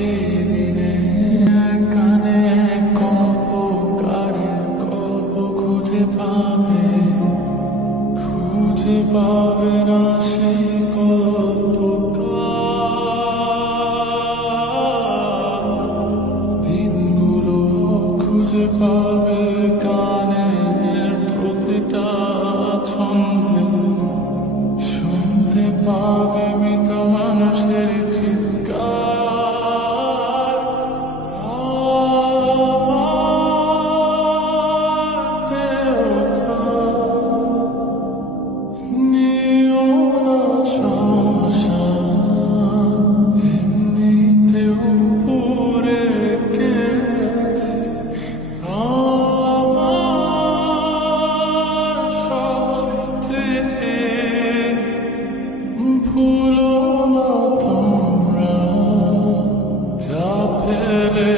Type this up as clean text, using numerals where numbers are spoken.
সেদিনে কানে কল্পকারের গল্প খুঁজে পাবে না সেই গল্পকার। দিনগুলো খুঁজে পাবে গানের প্রতিটা ছন্দে, শুনতে পাবে মৃত মানুষের চিৎকার। নিও না শ্মশান, এমনিতেও পুড়ে গেছে আমার সব স্মৃতি। ভুলো না তোমরা যা ফেলে